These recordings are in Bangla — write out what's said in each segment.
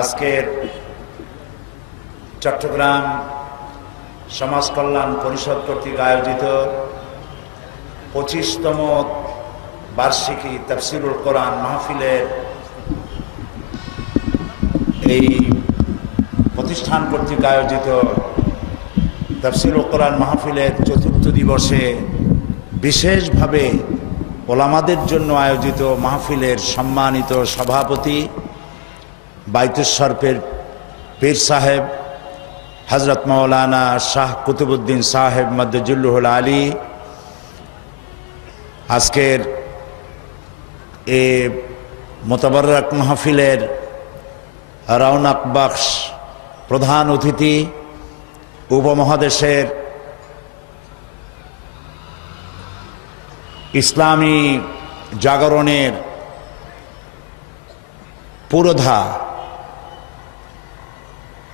আজকের চট্টগ্রাম সমাজ কল্যাণ পরিষদ কর্তৃক আয়োজিত 25তম বার্ষিকী তাফসিরুল কোরআন মাহফিলের এই প্রতিষ্ঠান কর্তৃক আয়োজিত তাফসিরুল কোরআন মাহফিলের চতুর্থ দিবসে বিশেষভাবে ওলামাদের জন্য আয়োজিত মাহফিলের সম্মানিত সভাপতি বাইতুস শরফের পীর সাহেব হযরত মাওলানা শাহ কুতুবউদ্দিন সাহেব মাদ্দাজুল্লুহুল আলী, আজকের এ মোতাবাররক মাহফিলের রওনাক বখশ প্রধান অতিথি, উপমহাদেশের ইসলামী জাগরণের পুরোধা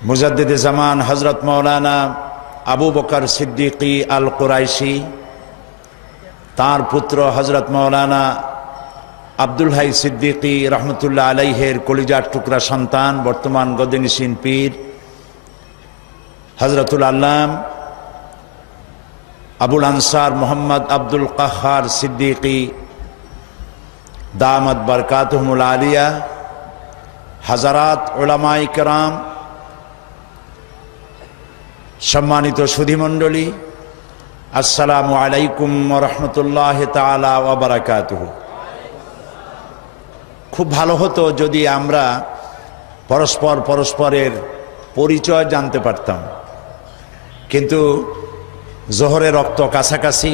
মুজাদ্দিদে জামান হযরত মাওলানা আবু বকর সিদ্দিকী আল কুরাইশি, তার পুত্র হযরত মাওলানা আব্দুল হাই সিদ্দিকী রহমতুল্লাহ আলাইহের কলিজার টুকরা সন্তান, বর্তমান গদ্দিনিসীন পীর হযরতুল আল্লাম আবুল আনসার মোহাম্মদ আব্দুল কাহ্হার সিদ্দিকী দামাত বরকাতুহুমুল আলিয়া, হাজারাত উলামায়ে কেরাম, সম্মানিত সুধীমণ্ডলী, আসসালামু আলাইকুম ওয়া রাহমাতুল্লাহি তাআলা ওয়া বারাকাতুহু। খুব ভালো হতো যদি আমরা পরস্পরের পরিচয় জানতে পারতাম, কিন্তু জোহরের রক্ত কাছাকাছি,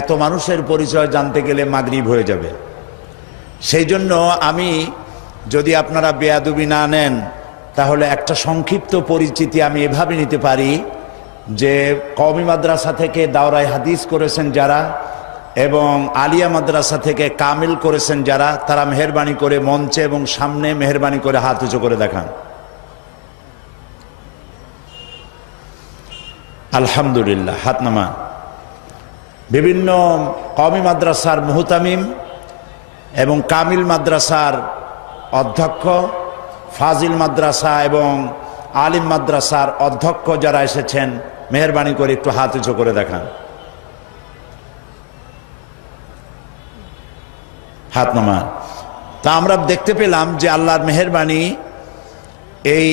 এত মানুষের পরিচয় জানতে গেলে মাগরিব হয়ে যাবে। সেই জন্য আমি, যদি আপনারা বেয়াদবি না নেন, তাহলে একটা সংক্ষিপ্ত পরিচিতি আমি এভাবে নিতে পারি যে কওমি মাদ্রাসা থেকে দাওরায়ে হাদিস করেছেন যারা এবং আলিয়া মাদ্রাসা থেকে কামিল করেছেন যারা, তারা মেহেরবানি করে মঞ্চে এবং সামনে মেহেরবানি করে হাত উঁচু করে দেখান। আলহামদুলিল্লাহ, হাত নামান। বিভিন্ন কওমি মাদ্রাসার মুহতামিম এবং কামিল মাদ্রাসার অধ্যক্ষ, ফাজিল মাদ্রাসা এবং আলিম মাদ্রাসার অধ্যক্ষ যারা এসেছেন, মেহেরবানি করে একটু হাত উঁচু করে দেখান। হাত নামান। তা আমরা দেখতে পেলাম যে আল্লাহর মেহেরবানি এই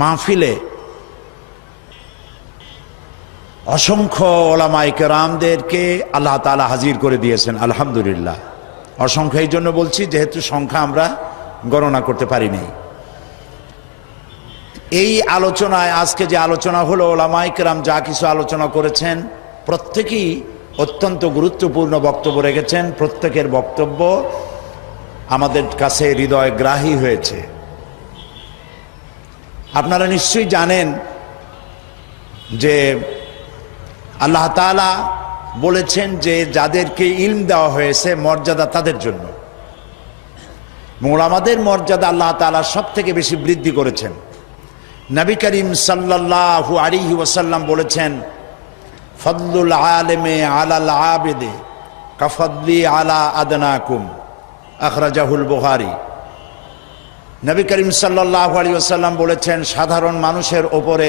মাহফিলে অসংখ্য ওলামায়ে কেরামদেরকে আল্লাহ তাআলা হাজির করে দিয়েছেন। আলহামদুলিল্লাহ, অসংখ্য এই জন্য বলছি যেহেতু সংখ্যা আমরা গণনা করতে পারিনি। এই আলোচনায়, আজকে যে আলোচনা হলো, ওলামায়ে কেরাম যা কিছু আলোচনা করেছেন প্রত্যেকেই অত্যন্ত গুরুত্বপূর্ণ বক্তব্য রেখেছেন। প্রত্যেকের বক্তব্য আমাদের কাছে হৃদয়গ্রাহী হয়েছে। আপনারা নিশ্চয়ই জানেন যে আল্লাহ তাআলা বলেছেন যে যাদেরকে ইলম দেওয়া হয়েছে মর্যাদা তাদের জন্য। ওলামাদের মর্যাদা আল্লাহ তাআলা সব থেকে বেশি বৃদ্ধি করেছেন। নবী করিম সাল্লাল্লাহু আলাইহি ওয়াসাল্লাম বলেছেন, ফদলুল আলেমে আলাল আবেদে কাফদলি আলা আদনাকুম, আখরাজাহুল বুখারী। নবী করিম সাল্লাল্লাহু আলাইহি ওয়াসাল্লাম বলেছেন, সাধারণ মানুষের ওপরে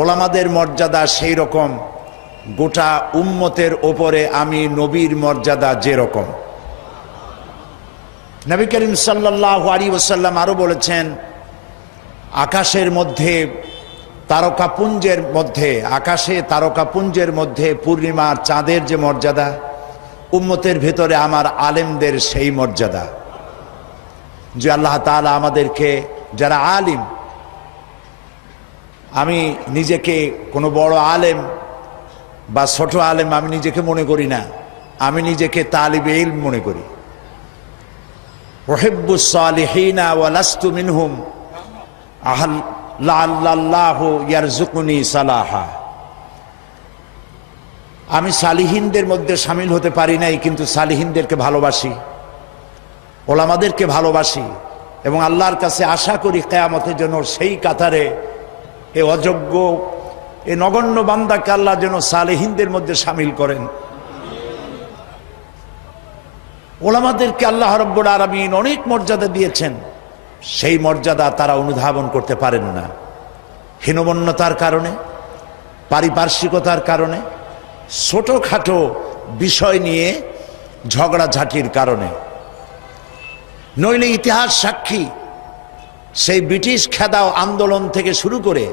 ওলামাদের মর্যাদা সেই রকম গোটা উম্মতের ওপরে আমি নবীর মর্যাদা যেরকম। নবী করিম সাল্লাল্লাহু আলাইহি ওয়াসাল্লাম আরো বলেছেন, আকাশের মধ্যে তারকাপুঞ্জের মধ্যে, আকাশে তারকাপুঞ্জের মধ্যে পূর্ণিমার চাঁদের যে মর্যাদা, উম্মতের ভেতরে আমার আলেমদের সেই মর্যাদা। যে আল্লাহ তাআলা আমাদেরকে, যারা আলিম, আমি নিজেকে কোনো বড় আলেম বা ছোট আলেম আমি নিজেকে মনে করি না, আমি নিজেকে তালিবে ইলম মনে করি। উহিব্বুস সালিহিনা ওয়া লাস্তু মিনহুম লাআল্লাহু ইয়ারযুকুনি সালাহা। আমি সালিহিনদের মধ্যে শামিল হতে পারি নাই, কিন্তু সালিহিনদেরকে ভালোবাসি, ওলামাদেরকে ভালোবাসি এবং আল্লাহর কাছে আশা করি কিয়ামতের জন্য সেই কাতারে এ অযোগ্য, এ নগণ্য বান্দাকে আল্লাহ যেন সালেহিনদের মধ্যে শামিল করেন। ওলামাদেরকে আল্লাহ রাব্বুল আলামিন অনেক মর্যাদা দিয়েছেন। সেই মর্যাদা তারা অনুধাবন করতে পারেন না। হীনমন্যতার কারণে, পারিপার্শ্বিকতার কারণে, ছোটখাটো বিষয় নিয়ে ঝগড়াঝাটির কারণে। নইলে ইতিহাস সাক্ষী, সেই ব্রিটিশ খেদাও আন্দোলন থেকে শুরু করে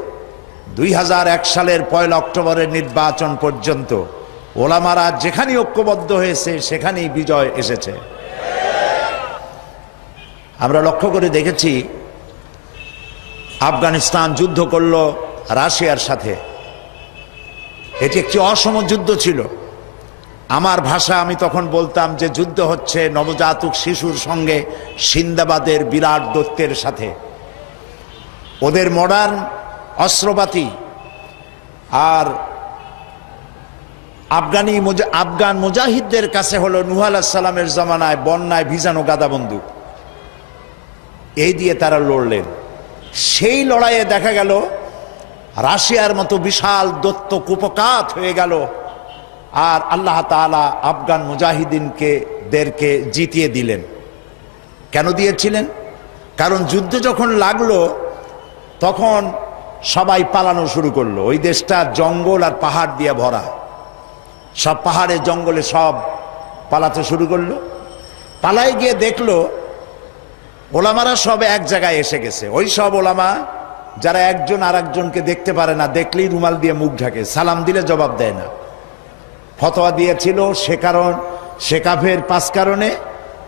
2001 সালের 1 অক্টোবরের নির্বাচন পর্যন্ত ওলামারা যেখানেই ঐক্যবদ্ধ হয়েছে সেখানেই বিজয় এসেছে। আমরা লক্ষ্য করে দেখেছি, আফগানিস্তান যুদ্ধ করল রাশিয়ার সাথে। এটি একটি অসম যুদ্ধ ছিল। আমার ভাষা, আমি তখন বলতাম যে যুদ্ধ হচ্ছে নবজাতক শিশুর সঙ্গে সিন্দাবাদের বিরাট দৈত্যের সাথে। ওদের মডার্ন অস্ত্রপাতি আর আফগান মুজাহিদদের কাছে হলো নূহ আলাইহিস সালামের জামানায় বন্যায় ভিজানো গাদা বন্দুক। এই দিয়ে তারা লড়লেন। সেই লড়াইয়ে দেখা গেল রাশিয়ার মতো বিশাল দৈত্য কুপকাত হয়ে গেল, আর আল্লাহ তাআলা আফগান মুজাহিদিনদেরকে জিতিয়ে দিলেন। কেন দিয়েছিলেন? কারণ যুদ্ধ যখন লাগলো তখন সবাই পালানো শুরু করলো। ওই দেশটা জঙ্গল আর পাহাড় দিয়ে ভরা, সব পাহাড়ে জঙ্গলে সব পালাতে শুরু করলো। পালায় গিয়ে দেখলো ওলামারা সব এক জায়গায় এসে গেছে। ওই সব ওলামা যারা একজন আর একজনকে দেখতে পারে না, দেখলেই রুমাল দিয়ে মুখ ঢাকে, সালাম দিলে জবাব দেয় না। ফতোয়া দিয়েছিল সে কাফের 5 কারণে,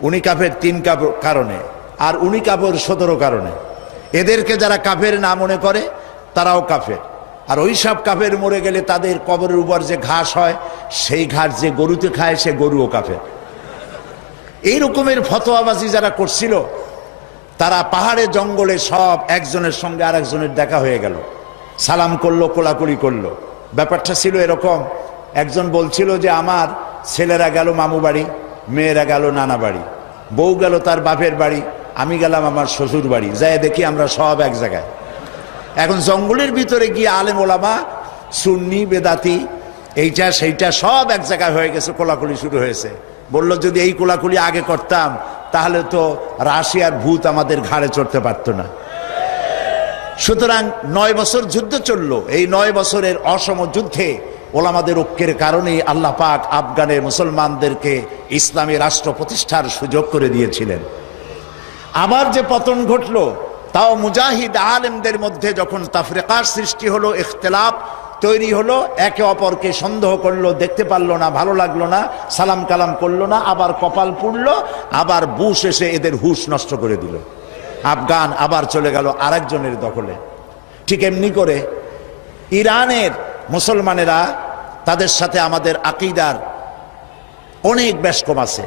উনি কাফের 3 কারণে, আর উনি কাফের 17 কারণে। এদেরকে যারা কাফের না মনে করে তারাও কাফের। আর ওই সব কাফের মরে গেলে তাদের কবরের উপর যে ঘাস হয় সেই ঘাস যে গরুতে খায় সে গরুও কাফের। এই রকমের ফতোয়াবাজি যারা করছিল তারা পাহাড়ে জঙ্গলে সব একজনের সঙ্গে আর একজনের দেখা হয়ে গেল, সালাম করলো, কোলাকুলি করলো। ব্যাপারটা ছিল এরকম, একজন বলছিল যে আমার ছেলেরা গেল মামু বাড়ি, মেয়েরা গেল নানা বাড়ি, বউ গেল তার বাপের বাড়ি, আমি গেলাম আমার শ্বশুর বাড়ি, যাই দেখি আমরা সব এক জায়গায়। এখন জঙ্গলের ভিতরে গিয়ে আলেম ওলামা, সুন্নি বেদাতি, এইটা সেইটা সব এক জায়গায় হয়ে গেছে, কোলাকুলি শুরু হয়েছে। বললো যদি এই কোলাকুলি আগে করতাম তাহলে তো রাশিয়ার ভূত আমাদের ঘাড়ে চড়তে পারতো না। সুতরাং 9 বছর যুদ্ধ চললো। এই 9 বছরের অসম যুদ্ধে ওলামাদের ঐক্যের কারণেই আল্লাহ পাক আফগানের মুসলমানদেরকে ইসলামী রাষ্ট্র প্রতিষ্ঠার সুযোগ করে দিয়েছিলেন। আবার যে পতন ঘটলো, তাও মুজাহিদ আলেমদের মধ্যে যখন তাফরিকার সৃষ্টি হলো, ইখতিলাফ তৈরি হলো, একে অপরকে সন্দেহ করলো, দেখতে পারলো না, ভালো লাগলো না, সালাম কালাম করলো না, আবার কপাল পুড়লো, আবার বুশ এসে এদের হুশ নষ্ট করে দিল। আফগান আবার চলে গেল আরেকজনের দখলে। ঠিক এমনি করে ইরানের মুসলমানেরা, তাদের সাথে আমাদের আকীদার অনেক বেশকম আছে,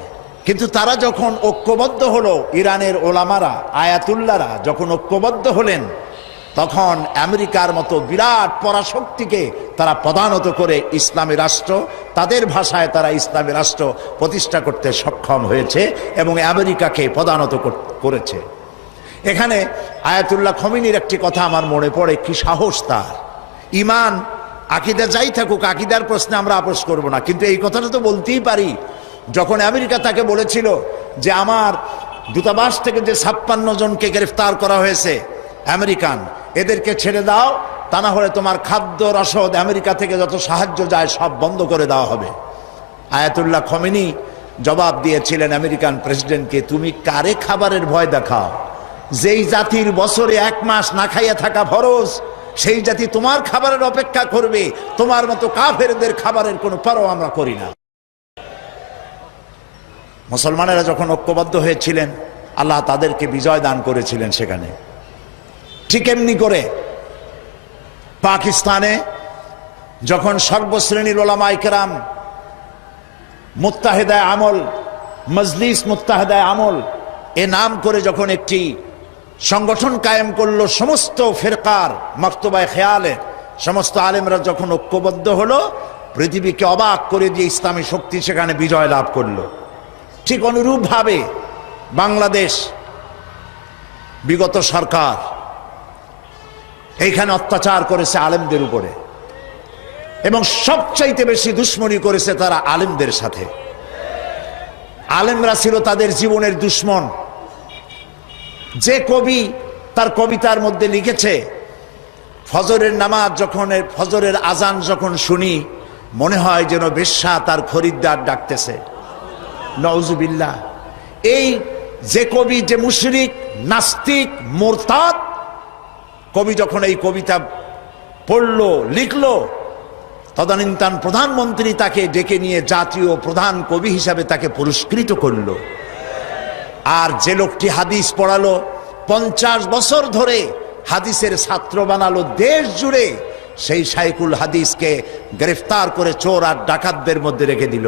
কিন্তু তারা যখন ঐক্যবদ্ধ হলো, ইরানের ওলামারা, আয়াতুল্লাহরা যখন ঐক্যবদ্ধ হলেন, তখন আমেরিকার মতো বিরাট পরাশক্তিকে তারা পদানত করে ইসলামী রাষ্ট্র, তাদের ভাষায় তারা ইসলামী রাষ্ট্র প্রতিষ্ঠা করতে সক্ষম হয়েছে এবং আমেরিকাকে পদানত করেছে। এখানে আয়াতুল্লাহ খমিনির একটি কথা আমার মনে পড়ে, কি সাহস তার! ইমান আকীদা যাই থাকুক, আকীদার প্রশ্নে আমরা আপোস করব না, কিন্তু এই কথাটা তো বলতেই পারি। যখন আমেরিকা তাকে বলেছিল যে আমার দূতাবাস থেকে যে 56 জনকে গ্রেফতার করা হয়েছে আমেরিকান, এদেরকে ছেড়ে দাও, তা না হলে তোমার খাদ্য রসদ আমেরিকা থেকে যত সাহায্য যায় সব বন্ধ করে দেওয়া হবে। আয়াতুল্লাহ খমেনি জবাব দিয়েছিলেন আমেরিকান প্রেসিডেন্টকে, তুমি কারে খাবারের ভয় দেখাও? যেই জাতির বছরে 1 মাস না খাইয়া থাকা ফরজ, সেই জাতি তোমার খাবারের অপেক্ষা করবে? তোমার মতো কাফেরদের খাবারের কোনো পরোয়া আমরা করি না। মুসলমানেরা যখন ঐক্যবদ্ধ হয়েছিলেন, আল্লাহ তাদেরকে বিজয় দান করেছিলেন সেখানে। ঠিক এমনি করে পাকিস্তানে যখন সর্বশ্রেণীর ওলামায়ে কেরাম মুত্তাহিদায়ে আমল, মজলিস মুত্তাহিদায়ে আমল এ নাম করে যখন একটি সংগঠন কায়েম করলো, সমস্ত ফিরকার মাকতুবায়ে খেয়ালের সমস্ত আলেমরা যখন ঐক্যবদ্ধ হলো, পৃথিবীকে অবাক করে দিয়ে ইসলামী শক্তি সেখানে বিজয় লাভ করলো। ঠিক অনুরূপভাবে বাংলাদেশ বিগত সরকার এইখানে অত্যাচার করেছে আলেমদের উপরে, এবং সবচাইতে বেশি দুশ্মনী করেছে তারা আলেমদের সাথে। আলেমরা ছিল তাদের জীবনের দুশ্মন। যে কবি তার কবিতার মধ্যে লিখেছে, ফজরের নামাজ যখন, ফজরের আজান যখন শুনি মনে হয় যেন বেশ্যা তার খরিদ্দার ডাকতেছে। নাউজুবিল্লাহ। এই যে কবি, যে মুশরিক, নাস্তিক, মুরতাদ কবি যখন এই কবিতা পড়লো, লিখলো, তদানীন্তন প্রধানমন্ত্রী তাকে ডেকে নিয়ে জাতীয় প্রধান কবি হিসাবে তাকে পুরস্কৃত করলো। আর যে লোকটি হাদিস পড়ালো, 50 বছর ধরে হাদিসের ছাত্র বানালো দেশ জুড়ে, সেই শাইখুল হাদিসকে গ্রেফতার করে চোর আর ডাকাতদের মধ্যে রেখে দিল।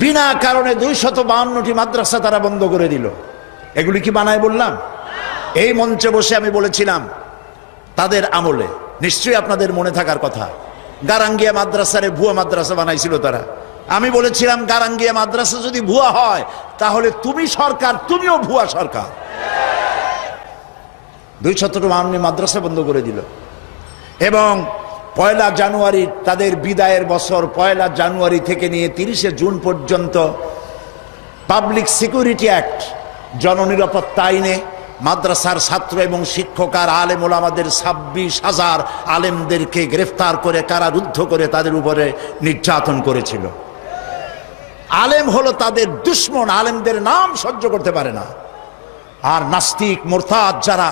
বিনা কারণে 252টি মাদ্রাসা তারা বন্ধ করে দিল। এগুলি কি বানায় বললাম? এই মঞ্চে বসে আমি বলেছিলাম তাদের আমলে, নিশ্চয়ই আপনাদের মনে থাকার কথা, গারাঙ্গিয়া মাদ্রাসারে ভুয়া মাদ্রাসা বানাইছিল তারা। আমি বলেছিলাম গারাঙ্গিয়া মাদ্রাসা যদি ভুয়া হয় তাহলে তুমি সরকার, তুমিও ভুয়া সরকার। 252 মাদ্রাসা বন্ধ করে দিল। এবং 1 জানুয়ারি তাদের বিদায়ের বছর, 1 জানুয়ারি থেকে নিয়ে 30 জুন পর্যন্ত পাবলিক সিকিউরিটি অ্যাক্ট, জননিরাপত্তা আইনে মাদ্রাসার ছাত্র এবং শিক্ষক আর আলেম ওলামাদের 26,000 আলেমদেরকে গ্রেফতার করে কারারুদ্ধ করে তাদের উপরে নির্যাতন করেছিল। আলেম হলো তাদের দুশ্মন, আলেমদের নাম সহ্য করতে পারে না। আর নাস্তিক, মুরতাদ যারা,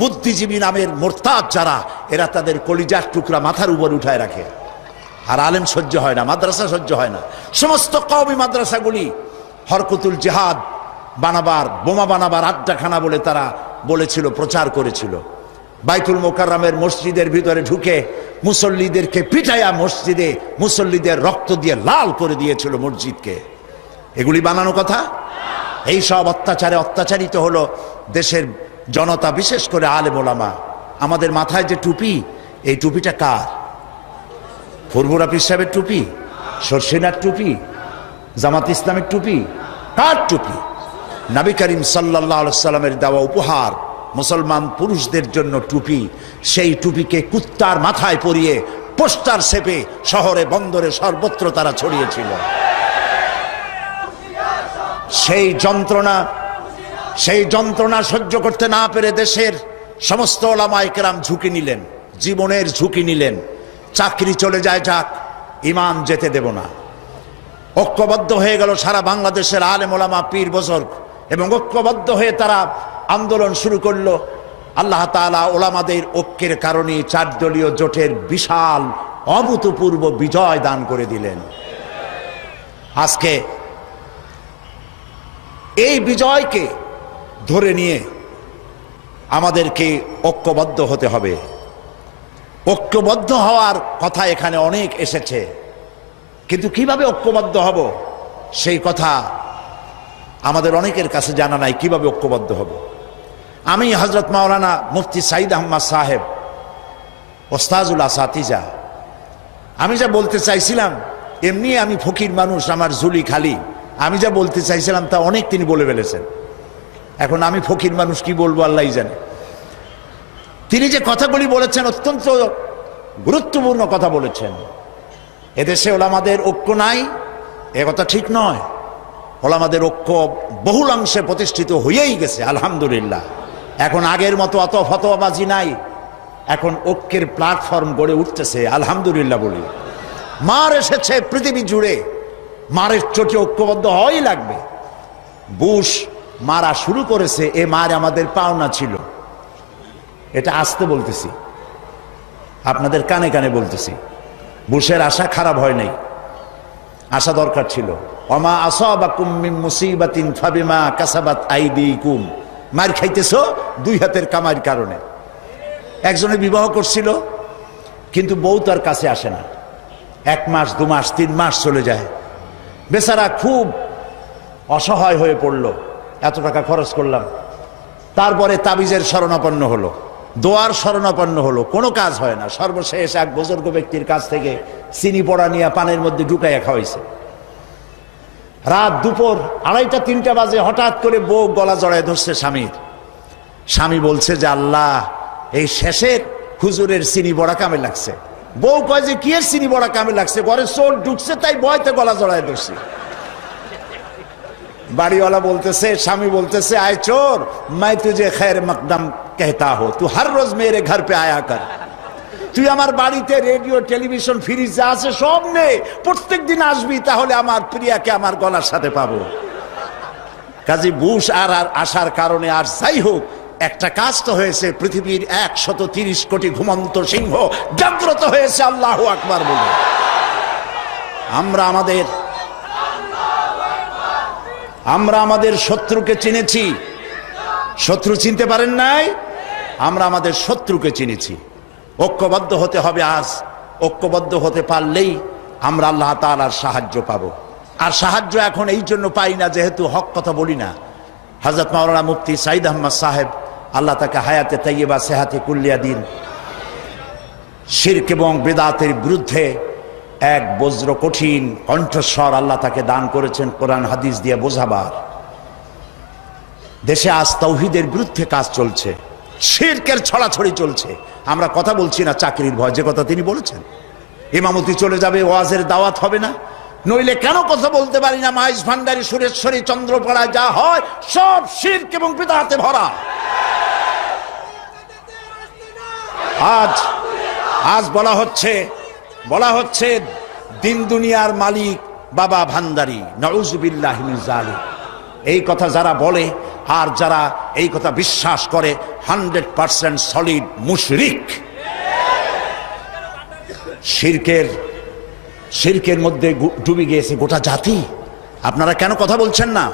বুদ্ধিজীবী নামের মুরতাদ যারা, এরা তাদের কলিজার টুকরা মাথার উপর উঠায় রাখে। আর আলেম সহ্য হয় না, মাদ্রাসা সহ্য হয় না। সমস্ত কওমি মাদ্রাসাগুলি হরকতুল জিহাদ বানাবার, বোমা বানাবার আড্ডাখানা বলে তারা বলেছিল, প্রচার করেছিল। বাইতুল মোকাররমের মসজিদের ভিতরে ঢুকে মুসল্লিদেরকে পিটাইয়া মসজিদে মুসল্লিদের রক্ত দিয়ে লাল করে দিয়েছিল মসজিদকে। এগুলি বানানো কথা? এই সব অত্যাচারে অত্যাচারিত হলো দেশের জনতা, বিশেষ করে আলেম ওলামা। আমাদের মাথায় যে টুপি, এই টুপিটা কার? ফুরফুরা পীর সাহেবের টুপি? শর্ষিনার টুপি? জামাত ইসলামের টুপি? কার টুপি? নবী করিম সাল্লাল্লাহু আলাইহি সাল্লামের দেওয়া উপহার মুসলমান পুরুষদের জন্য টুপি। সেই টুপিকে কুত্তার মাথায় পরিয়ে পোস্টার ছেপে শহরে বন্দরে সর্বত্র তারা ছড়িয়েছিল। সেই যন্ত্রণা সহ্য করতে না পেরে দেশের সমস্ত ওলামায়ে কেরাম ঝুঁকি নিলেন, জীবনের ঝুঁকি নিলেন। চাকরি চলে যায় যাক, ইমান যেতে দেব না। ঐক্যবদ্ধ হয়ে গেল সারা বাংলাদেশের আলেম ওলামা, পীর বুজুর্গ, এবং ঐক্যবদ্ধ হয়ে তারা আন্দোলন শুরু করলো। আল্লাহ তাআলা ওলামাদের ঐক্যের কারণে 4 দলীয় জোটের বিশাল অভূতপূর্ব বিজয় দান করে দিলেন। আজকে এই বিজয়কে ধরে নিয়ে আমাদেরকে ঐক্যবদ্ধ হতে হবে। ঐক্যবদ্ধ হওয়ার কথা এখানে অনেক এসেছে, কিন্তু কিভাবে ঐক্যবদ্ধ হব সেই কথা আমাদের অনেকের কাছে জানা নাই। কিভাবে ঐক্যবদ্ধ হব? আমি হযরত মাওলানা মুফতি সাঈদ আহমদ সাহেব, ওস্তাজুল আসাতিজা, আমি যা বলতে চাইছিলাম, এমনি আমি ফকির মানুষ, আমার ঝুলি খালি, আমি যা বলতে চাইছিলাম তা অনেক তিনি বলে ফেলেছেন। এখন আমি ফকির মানুষ, কি বলবো আল্লাহই জানে। তিনি যে কথাগুলি বলেছেন অত্যন্ত গুরুত্বপূর্ণ কথা বলেছেন। এদেশে ওলামাদের ঐক্য নাই, এ কথা ঠিক নয়। ওলামাদের ঐক্য বহুলাংশে প্রতিষ্ঠিত হয়েই গেছে, আলহামদুলিল্লাহ। এখন আগের মতো অত ফতোয়াবাজি নাই, এখন ঐক্যের প্ল্যাটফর্ম গড়ে উঠতেছে, আলহামদুলিল্লাহ বলি। মার এসেছে পৃথিবী জুড়ে, মারের চোটে ঐক্যবদ্ধ হওয়াই লাগবে। বুশ মারা শুরু করেছে, এ মার আমাদের পাওনা ছিল। এটা আসতে বলতেছি, আপনাদের কানে কানে বলতেছি। বুশের আশা খারাপ হয় নাই, আশা দরকার ছিল। ওমা আসাবাকুম মিন মুসিবাতিন ফাবিমা কাসাবাত আইদিকুম। মার খাইতেছো 2 হাতের কামাইয়ের কারণে। একজনে বিবাহ করছিল, কিন্তু বউ তার কাছে আসে না। 1 মাস, 2 মাস, 3 মাস চলে যায়। বেচারা খুব অসহায় হয়ে পড়ল, এত টাকা খরচ করলাম। তারপরে তাবিজের শরণাপন্ন হলো, দোয়ার শরণাপন্ন হলো, কোনো কাজ হয় না। সর্বশেষ এক বুজুর্গ ব্যক্তির কাছ থেকে চিনি পড়া নিয়ে পানের মধ্যে ঢুকাইয়া খাওয়াইছে। রাত দুপুর 2:30, 3টা বাজে হঠাৎ করে বউ গলা জড়ায় ধরছে স্বামীর। স্বামী বলছে যে আল্লাহ, এই শেষের হুজুরের চিনি বড়া কামে লাগছে। বউ কয় যে কি এর চিনি বড়া কামে লাগছে, ঘরে চোর ঢুকছে তাই ভয়তে গলা জড়ায় ধরছে। বাড়িওয়ালা বলতেছে, স্বামী বলতেছে, আয় চোর, मैं तुझे खैर मकदम कहता हूं, तू हर रोज मेरे घर पे आया कर। তুই আমার বাড়িতে রেডিও, টেলিভিশন, ফ্রিজ যা আছে সব নে, প্রত্যেক দিন আসবি, তাহলে আমার প্রিয়াকে আমার গলার সাথে পাবো। কাজী বুশ আর আসার কারণে আর যাই হোক, একটা কাজ তো হয়েছে, পৃথিবীর 130 কোটি ঘুমন্ত সিংহ জাগ্রত হয়েছে আল্লাহু আকবার বলে। আমরা আমাদের শত্রুকে চিনেছি। শত্রু চিনতে পারেন নাই? আমরা আমাদের শত্রুকে চিনেছি। ঐক্যবদ্ধ হতে হবে। আজ ঐক্যবদ্ধ হতে পারলেই আমরা আল্লাহ তাআলার সাহায্য পাবো। আর সাহায্য এখন এই জন্য পাই না যেহেতু হক কথা বলি না। হযরত মাওলানা মুফতি সাঈদ আহমদ সাহেব, আল্লাহ তাকে হায়াতে তাইয়্যিবা সেহাতে কুল্লিয়া দিন, শিরক এবং বিদআতের বিরুদ্ধে এক বজ্র কঠিন কণ্ঠস্বর আল্লাহ তাকে দান করেছেন কোরআন হাদিস দিয়ে বোঝাবার। দেশে আজ তাওহীদের বিরুদ্ধে কাজ চলছে, শিরকের ছড়াছড়ি চলছে। আমরা কথা বলছি না চাকরির ভয়, যে কথা তিনি বলেছেন, ইমামতি চলে যাবে, ওয়াজের দাওয়াত হবে না, নইলে কেন কথা বলতে পারি না? মাইজ ভান্ডারী, সুরেশ্বরী, চন্দ্রপাড়ায় যা হয় সব শিরক এবং বিদআতে ভরা। আজ বলা হচ্ছে দিন দুনিয়ার মালিক বাবা ভান্ডারী, নাউযুবিল্লাহি মিন যালিক। এই কথা যারা বলে আর যারা এই কথা বিশ্বাস করে 100% সলিড মুশরিক। শিরকের মধ্যে ডুবে গিয়েছে গোটা জাতি। আপনারা কেন কথা বলছেন না?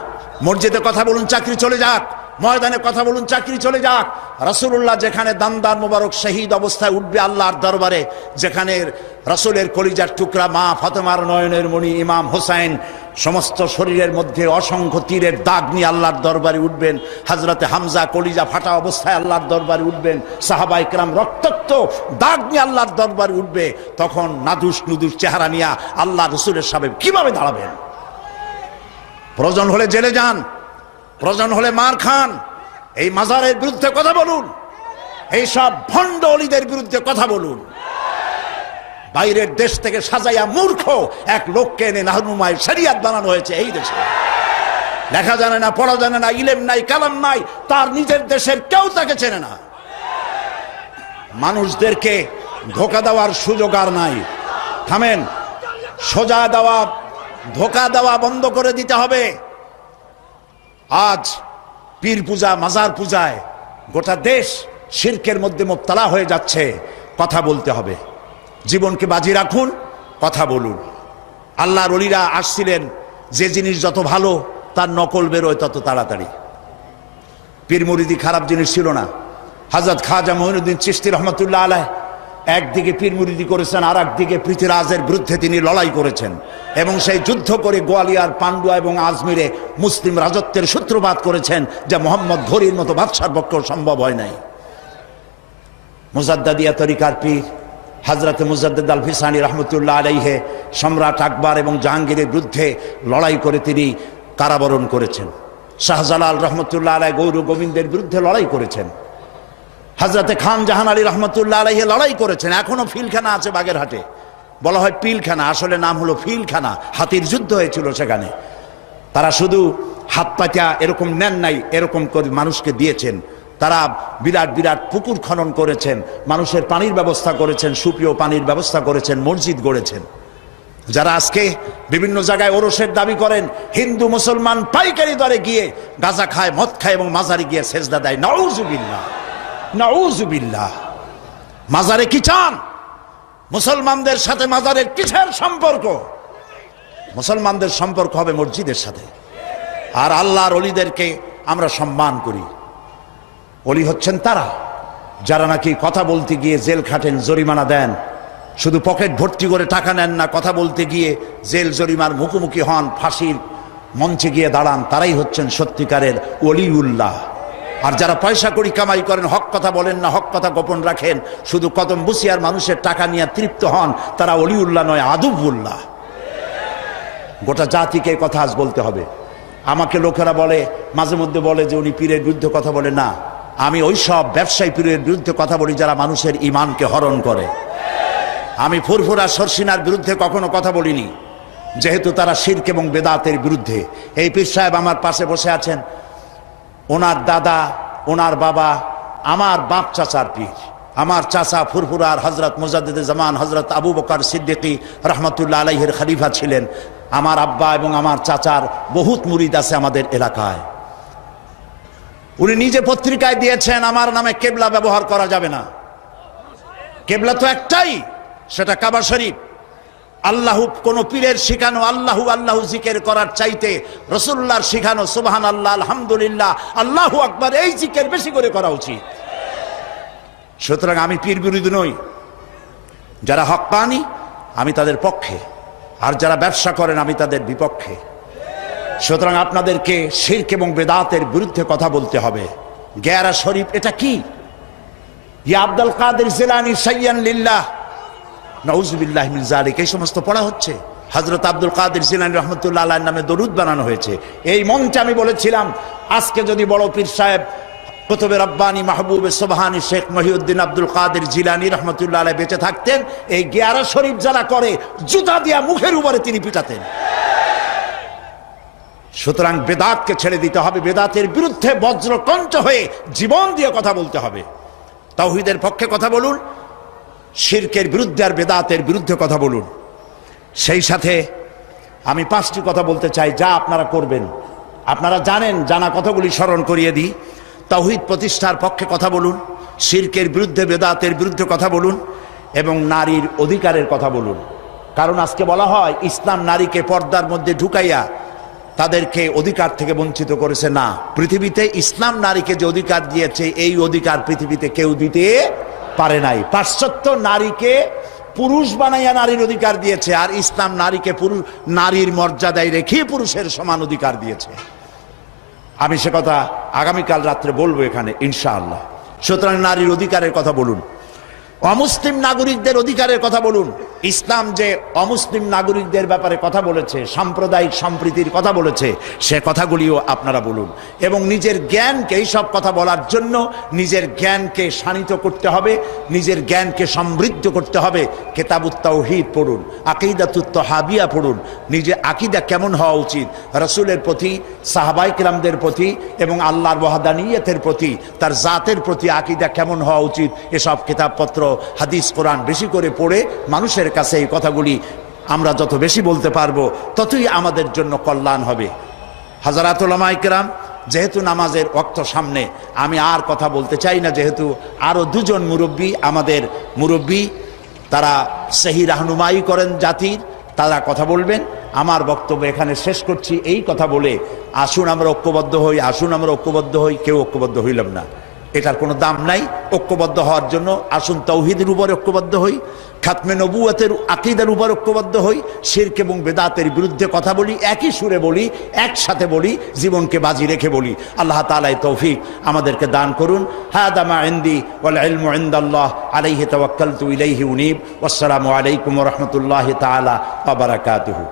মসজিদে কথা বলুন, চাকরি চলে যাক। ময়দানে কথা বলুন, চাকরি চলে যাক। রাসূলুল্লাহ যেখানে দান্দার মোবারক শহীদ অবস্থায় উঠবে আল্লাহর দরবারে, যেখানে রাসূলের কলিজার টুকরা মা ফাতেমার নয়নের মণি ইমাম হোসেন সমস্ত শরীরের মধ্যে অসংখ্য তীরের দাগ নিয়ে আল্লাহর দরবারে উঠবেন, হযরতে হামজা কলিজা ফাটা অবস্থায় আল্লাহর দরবারে উঠবেন, সাহাবায়ে কেরাম রক্তাক্ত দাগ নিয়ে আল্লাহর দরবারে উঠবে, তখন নাদুস নুদুস চেহারা নিয়ে আল্লাহ রাসূলের সামনে কিভাবে দাঁড়াবেন? প্রয়োজন হলে জেলে যান, প্রয়োজন হলে মার খান। এই মাজারের বিরুদ্ধে কথা বলুন, এই সব ভণ্ড অলিদের বিরুদ্ধে কথা বলুন। বাইরের দেশ থেকে সাজাইয়া মূর্খ এক লোককে এনে নাহনুমায় শরিয়াত বানানো হয়েছে এই দেশে। লেখা জানে না, পড়া জানে না, ইলম নাই, কালাম নাই, তার নিজের দেশের কেউ তাকে চেনে না। মানুষদেরকে ধোঁকা দেওয়ার সুযোগ আর নাই। থামেন, সোজা দেওয়া, ধোঁকা দেওয়া বন্ধ করে দিতে হবে। আজ পীর পূজা, মাজার পূজায় গোটা দেশ শিরকের মধ্যে মুবতালা হয়ে যাচ্ছে। কথা বলতে হবে, জীবনকে বাজি রাখুন, কথা বলুন। আল্লাহর ওলিরা আসছিলেন, যে জিনিস যত ভালো তার নকল বেরোয় তত তাড়াতাড়ি। পীর মুরিদি খারাপ জিনিস ছিল না। হযরত খাজা মঈনুদ্দিন চিশতি রহমাতুল্লাহ আলাইহ একদিকে পীর মুরিদি করেছেন, আর একদিকে পৃথ্বীরাজের বিরুদ্ধে তিনি লড়াই করেছেন এবং সেই যুদ্ধ করে গোয়ালিয়ার, পান্ডুয়া এবং আজমিরে মুসলিম রাজত্বের সূত্রপাত করেছেন, যা মোহাম্মদ ঘোরির মতো বাদশার পক্ষেও সম্ভব হয় নাই। মুজাদ্দাদিয়া তরিকার পীর হযরত মুজাদ্দিদ আল ফিসানি রহমতুল্লাহ আলাইহে সম্রাট আকবর এবং জাহাঙ্গীরের বিরুদ্ধে লড়াই করে তিনি কারাবরণ করেছেন। শাহজালাল রহমতুল্লাহ আলাইহ গৌর গোবিন্দের বিরুদ্ধে লড়াই করেছেন। হযরতে খান জাহান আলী রহমতুল্লাহ আলাইহি লড়াই করেছেন। এখনো ফিলখানা আছে বাগেরহাটে, বলা হয় পিলখানা, আসলে নাম হলো ফিলখানা। হাতির যুদ্ধ হয়েছিল সেখানে। তারা শুধু হাত পাতা এরকম নেন নাই, এরকম করে মানুষকে দিয়েছেন। তারা বিরাট বিরাট পুকুর খনন করেছেন, মানুষের পানির ব্যবস্থা করেছেন, সুপেয় পানির ব্যবস্থা করেছেন, মসজিদ গড়েছেন। যারা আজকে বিভিন্ন জায়গায় ওরসের দাবি করেন, হিন্দু মুসলমান পাইকারি দরে গিয়ে গাঁজা খায়, মদ খায় এবং মাজারে গিয়ে সেজদা দেয়, নাউযুবিল্লাহ, নাউযুবিল্লাহ। মাজারে কি চান? মুসলমানদের সাথে মাজারের কিসের সম্পর্ক? মুসলমানদের সম্পর্ক হবে মসজিদের সাথে। আর আল্লাহর ওলিদেরকে আমরা সম্মান করি। ওলি হচ্ছেন তারা যারা নাকি কথা বলতে গিয়ে জেল খাটেন, জরিমানা দেন, শুধু পকেট ভর্তি করে টাকা নেন না, কথা বলতে গিয়ে জেল জরিমার মুখোমুখি হন, ফাঁসির মঞ্চে গিয়ে দাঁড়ান, তারাই হচ্ছেন সত্যিকারের ওলিউল্লাহ। আর যারা পয়সা করি কামাই করেন, হক কথা বলেন না, হক কথা গোপন রাখেন, শুধু কদম বসিয়ার মানুষের টাকা নিয়ে তৃপ্ত হন, তারা ওলিউল্লাহ নয়, আদুবুল্লাহ। গোটা জাতিকে কথা আজ বলতে হবে। আমাকে লোকেরা বলে, মাঝে মধ্যে বলে যে উনি পীরের বিরুদ্ধে কথা বলে। না, আমি ওই সব ব্যবসায়ী পীরের বিরুদ্ধে কথা বলি যারা মানুষের ইমানকে হরণ করে। আমি ফুরফুরা সরসিনার বিরুদ্ধে কখনো কথা বলিনি। যেহেতু তারা শিরক এবং বেদাতের বিরুদ্ধে। এই পীর সাহেব আমার পাশে বসে আছেন, ওনার দাদা, ওনার বাবা আমার বাপ চাচার পীর। আমার চাচা ফুরফুরার হজরত মুজাদ্দিদে জামান হজরত আবু বকর সিদ্দিকী রহমতুল্লাহ আলাইহির খলিফা ছিলেন। আমার আব্বা এবং আমার চাচার বহুত মুরিদ আছে আমাদের এলাকায়। উনি নিজে পত্রিকায় দিয়েছেন আমার নামে কেবলা ব্যবহার করা যাবে না। কেবলা তো একটাই, সেটা কাবা শরীফ। আল্লাহু কোন পীরের শিখানো আল্লাহু আল্লাহু জিকির করার চাইতে রাসূলুল্লাহর শিখানো সুবহানাল্লাহ, আলহামদুলিল্লাহ, আল্লাহু আকবার এই জিকির বেশি করে করা উচিত। সুতরাং আমি পীর বিরোধী নই। যারা হক্কানি আমি তাদের পক্ষে, আর যারা ব্যবসা করেন আমি তাদের বিপক্ষে। সুতরাং আপনাদেরকে শিরক এবং বেদাতের বিরুদ্ধে কথা বলতে হবে। গেরা শরীফ এটা কি? ইয়া আব্দুল কাদের জিলানী সাইয়ান লিল্লাহ, নাউযুবিল্লাহ মিন যালিক, এই সমস্ত পড়া হচ্ছে। হযরত আব্দুল কাদের জিলানী রাহমাতুল্লাহ আলাইহির নামে দরুদ বানানো হয়েছে। এই মঞ্চে আমি বলেছিলাম, আজকে যদি বড় পীর সাহেব কুতুবে রব্বানী মাহবুবে সুবহানী শেখ মহিউদ্দিন আব্দুল কাদের জিলানী রাহমাতুল্লাহ আলাইহি বেঁচে থাকতেন, এই গেরা শরীফ যারা করে জুতা দিয়া মুখের উপরে তিনি পিটাতেন। সুতরাং বেদাতকে ছেড়ে দিতে হবে, বেদাতের বিরুদ্ধে বজ্রকণ্ঠ হয়ে জীবন দিয়ে কথা বলতে হবে। তাওহীদের পক্ষে কথা বলুন, শিরকের বিরুদ্ধে আর বেদাতের বিরুদ্ধে কথা বলুন। সেই সাথে আমি 5টি কথা বলতে চাই যা আপনারা করবেন। আপনারা জানেন, জানা কথাগুলি স্মরণ করিয়ে দিই। তাওহীদ প্রতিষ্ঠার পক্ষে কথা বলুন, শিরকের বিরুদ্ধে বেদাতের বিরুদ্ধে কথা বলুন, এবং নারীর অধিকারের কথা বলুন। কারণ আজকে বলা হয় ইসলাম নারীকে পর্দার মধ্যে ঢুকাইয়া তাদেরকে অধিকার থেকে বঞ্চিত করেছে। না, পৃথিবীতে ইসলাম নারীকে যে অধিকার দিয়েছে এই অধিকার পৃথিবীতে কেউ দিতে পারে নাই। পাশ্চাত্য নারীকে পুরুষ বানাইয়া নারীর অধিকার দিয়েছে, আর ইসলাম নারীকে নারীর মর্যাদায় রেখে পুরুষের সমান অধিকার দিয়েছে। আমি সে কথা আগামীকাল রাত্রে বলবো এখানে ইনশাআল্লাহ। সুতরাং নারীর অধিকারের কথা বলুন, অমুসলিম নাগরিকদের অধিকারের কথা বলুন। ইসলাম যে অমুসলিম নাগরিকদের ব্যাপারে কথা বলেছে, সাম্প্রদায়িক সম্প্রীতির কথা বলেছে, সে কথাগুলিও আপনারা বলুন। এবং নিজের জ্ঞানকে, এইসব কথা বলার জন্য নিজের জ্ঞানকে শানিত করতে হবে, নিজের জ্ঞানকে সমৃদ্ধ করতে হবে। কিতাবুত তাওহীদ পড়ুন, আকীদাতুত তাহাবিয়া পড়ুন। নিজে আকীদা কেমন হওয়া উচিত, রাসূলের প্রতি, সাহাবায়ে কিরামদের প্রতি এবং আল্লাহর ওয়াহদানিয়তের প্রতি, তার জাতের প্রতি আকীদা কেমন হওয়া উচিত, এসব কিতাবপত্র, হাদিস, কোরআন বেশি করে পড়ে মানুষের কাছে এই কথাগুলি আমরা যত বেশি বলতে পারবো ততই আমাদের জন্য কল্যাণ হবে। হযরত উলামায়ে কেরাম, যেহেতু নামাজের ওয়াক্ত সামনে, আমি আর কথা বলতে চাই না। যেহেতু আরো 2 জন মুরব্বী, আমাদের মুরব্বী, তারা সহি রাহনুমাই করেন জাতির, তারা কথা বলবেন। আমার বক্তব্য এখানে শেষ করছি এই কথা বলে, আসুন আমরা ঐক্যবদ্ধ হই, আসুন আমরা ঐক্যবদ্ধ হই। কেউ ঐক্যবদ্ধ হইলাম না, এটার কোনো দাম নাই। ঐক্যবদ্ধ হওয়ার জন্য আসুন তাওহীদের উপর ঐক্যবদ্ধ হই, খাতমে নবুয়তের আকীদার উপর ঐক্যবদ্ধ হই, শিরক এবং বেদাতের বিরুদ্ধে কথা বলি, একই সুরে বলি, একসাথে বলি, জীবনকে বাজি রেখে বলি। আল্লাহ তাআলা তৌফিক আমাদেরকে দান করুন। হাদা মা ইনদি ওয়াল ইলমু ইনদাল্লাহ আলাইহি তাওয়াক্কালতু ইলাইহি উনীব। ওয়াসসালামু আলাইকুম ওয়া রাহমাতুল্লাহি তাআলা ওয়া বারাকাতুহু।